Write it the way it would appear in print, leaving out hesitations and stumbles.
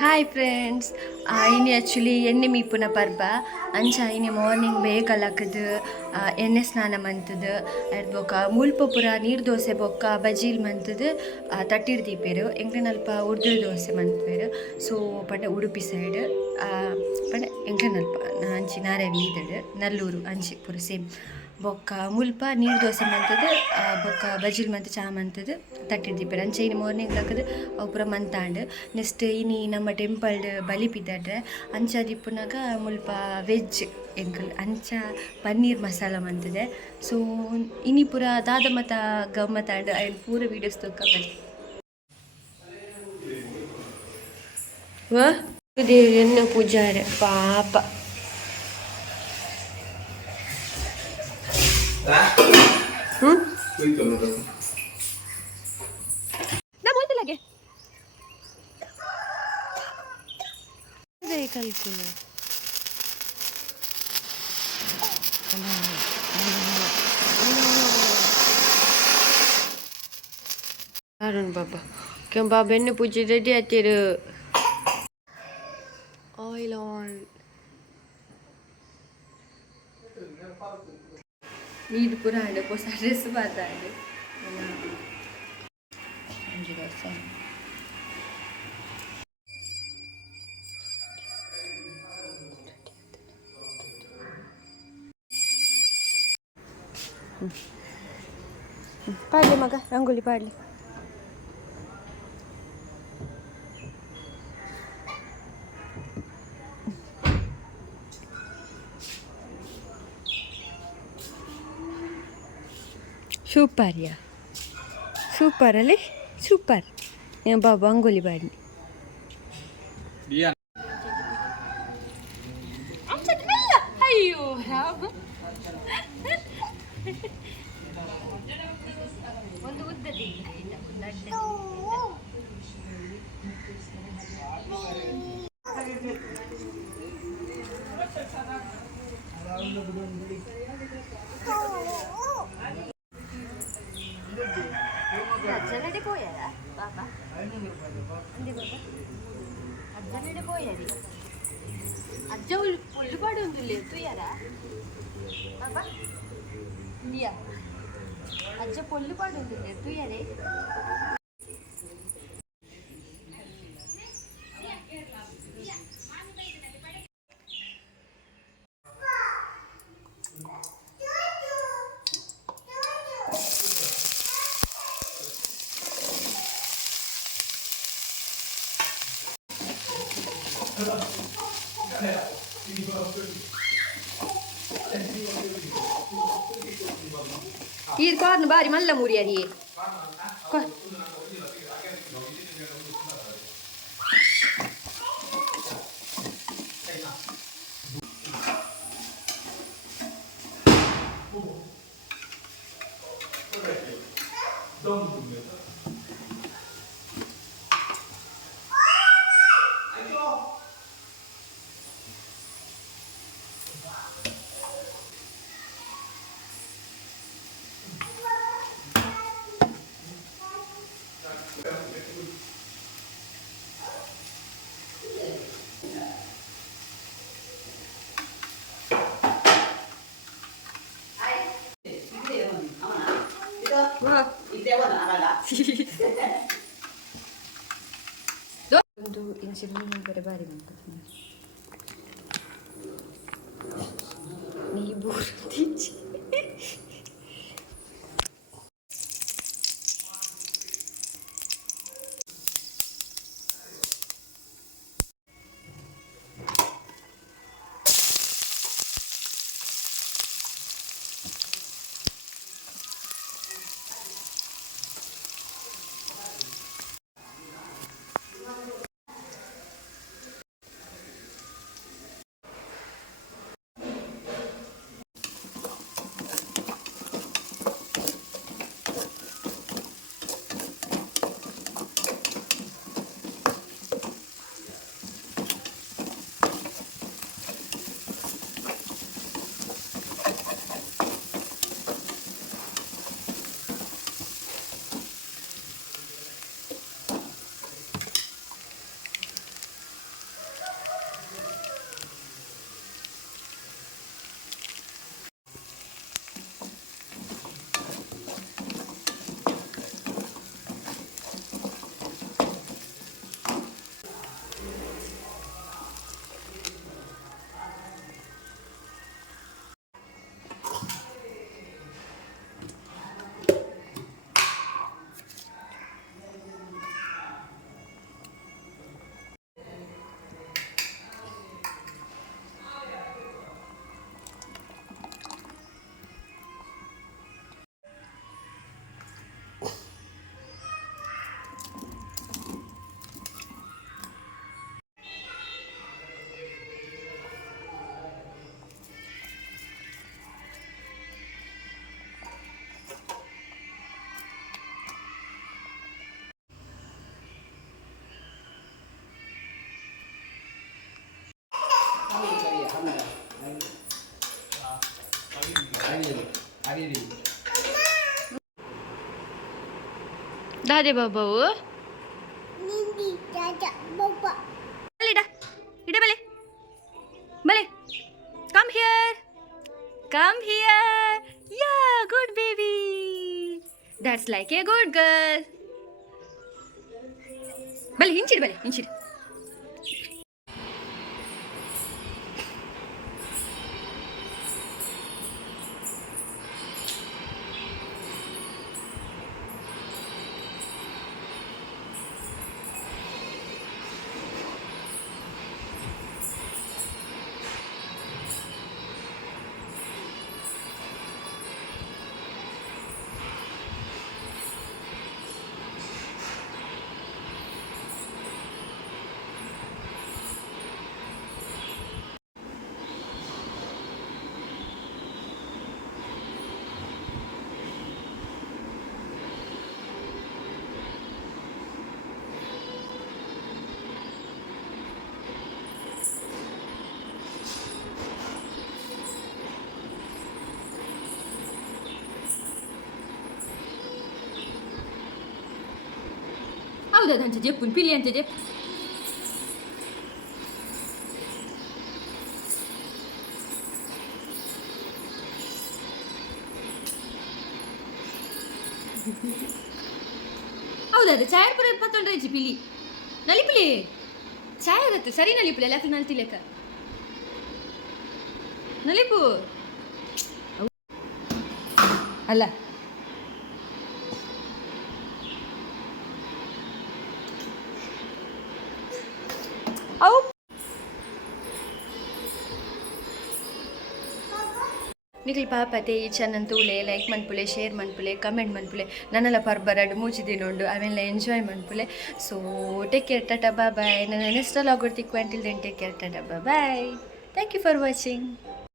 Hi friends. ಇನ್ನು actually ಎಣ್ಣೆ ಮೀಪುನ ಪರ್ಬ ಅಂಚ ಇನ್ನು ಮಾರ್ನಿಂಗ್ ಬೇಗ ಲಕ್ಕದು ಎಣ್ಣೆ ಸ್ನಾನ ಮಂತದ್ದು ಬೊಕ್ಕ ಮುಲ್ಪ ಪುರ ನೀರು ದೋಸೆ ಬೊಕ್ಕ ಬಜೀಲ್ ಮಂತದ್ದು ತಟ್ಟಿಡ್ ದೀಪೇರು ಎಂಕ್ಲೆನ ಅಲ್ಪ ಉರ್ದು ದೋಸೆ ಮಂತ್ಪೇರು. ಸೊ ಪಂಡ ಉಡುಪಿ ಸೈಡ್ ಪಂಡ ಎಂಕ್ಲೆನ ಅಲ್ಪ ಅಂಚಿ ನಾರೆ ಬೀದಡ್ ನಲ್ಲೂರು ಅಂಚಿ ಪೂರ ಸೇಮ್ ಬೊಕ್ಕ ಮುಲ್ಪ ನೀರು ದೋಸೆ ಮಂತದ್ದು ಬೊಕ್ಕ ಬಜೀಲ್ ಮಂತ್ ಚಾ ಮಂತದ್ದು ತಟ್ಟಿಡ್ ದೀಪೇರು ಅಂಚೆ ಇನ್ನು ಮಾರ್ನಿಂಗ್ ಲಕ್ಕದು ಅವು ಪೂರ ಮಂತಾಂಡ್. ನೆಕ್ಸ್ಟ್ ಇನಿ ನಮ್ಮ ಟೆಂಪಲ್ಡ್ ಬಲಿ ಬಿದ್ದಡ್ರೆ ಅಂಚ ದಿಪ್ಪುನಾಗ ಮುಲ್ಪ ವೆಜ್ ಎಂಕಲ್ ಅಂಚ ಪನ್ನೀರ್ ಮಸಾಲ ಮಂತದೆ. ಸೊ ಇನಿ ಪೂರ ದಾದ ಮತ ಗಮ್ಮತ್ತಾಂಡ್ ಆಯ್ನ ಪೂರ ವೀಡಿಯೋಸ್ ತೊಕ್ಕ ಬಲಿ ವಾ ದೇವ್ರ ಎನ್ನ ಪೂಜಾರೆ ಪಾಪ. ಕಲ್ಕುಲ ಅರುಣ್ ಬಾಬಾ ಕೆಂಬ ಬೆನ್ನು ಪೂಜೆ ರೆಡಿ ಆಯ್ತಿರು. ಆಯಿಲ್ ಆನ್ ನೀರು ಪೂರ ಹಾಡು ಹೊಸ ಡ್ರೆಸ್ ಬಾತಾಡು ಅಂಜು ದೋಸೆ ಪಾಡ್ಲಿ ಮಗ ರಂಗೋಲಿ ಪಾಡ್ಲಿ. ಸೂಪರ್ಯಾ ಸೂಪರ್ ಅಲ್ಲಿ ಸೂಪರ್ ಬಾಬು ಅಂಗೋಲಿ ಬಾಡಿ ಅಯ್ಯೋ ಒಂದು ಉದ್ದದಿ అజ్జనడి పోయారా బాబా అంది బాబా అజ్జనడి పోయాది అజ్జ ఒళ్ళుపాడు ఉంది లేదు తుయ్యారా బాబా ఇండియా అజ్జ పొల్లుపాడు ఉంది లేదు తుయ్యారే. ಈ ಕಾರ್ನ್ ಬಾರಿ ಮಲ್ಲ ಮುರಿಯರಿ ಒಂದು ಇನ್ಸಿಡೆಂಟ್ ಬೇರೆ ಬಾರಿ ಮಾಡ್ತೀನಿ ನೀ ಬೂರ್ತಿ ದಾದೆ ಬಾಬಾವು ಇಡ ಬಲೆ ಬಲೆ come here yeah good baby that's like A good girl ಬಲೆ ಹಿಂಚಿಡು ಹೌದಾ ಅಂಚೆ ಜೆಪ್ಪು ಪಿಲಿ ಅಂತ ಜೆಪ್ಪು ಹೌದಾ ಚಾಯ ಪುರ ಪತ್ತೊಂಡ್ರೆ ಪಿಲಿ ನಲಿಪುಲಿ ಚಾಯ ಇರುತ್ತೆ ಸರಿ ನಲಿಪುಲಿ ಎಲ್ಲ ನಲ್ತಿ ಲೆಕ್ಕ ನಲಿಪು ಅಲ್ಲ ಅವು ನಿಖಿಲ್ ಪಾಪತೆ ಈ ಚಾನಲ್ ತೂಲೆ ಲೈಕ್ ಮನ್ಪುಲೆ ಶೇರ್ ಮನ್ಪುಲೆ ಕಮೆಂಟ್ ಮನ್ಪುಲೆ ನನ್ನೆಲ್ಲ ಪರ್ಬರಡು ಮೂಚಿದಿನೊಂಡು ಅವೆಲ್ಲ ಎಂಜಾಯ್ ಮನ್ಪುಲೆ ಸೊ ಟೇಕ್ ಕೇರ್ ಟಾಟಾ ಬಾಯ್ ನನ್ನ ನೆಕ್ಸ್ಟ್ ಲಾಗ್ ತಿಕ್ಕು ಅಂಟಿಲ್ ದೆನ್ ಟೇಕ್ ಕೇರ್ ಟಾಟಾ bye thank you for watching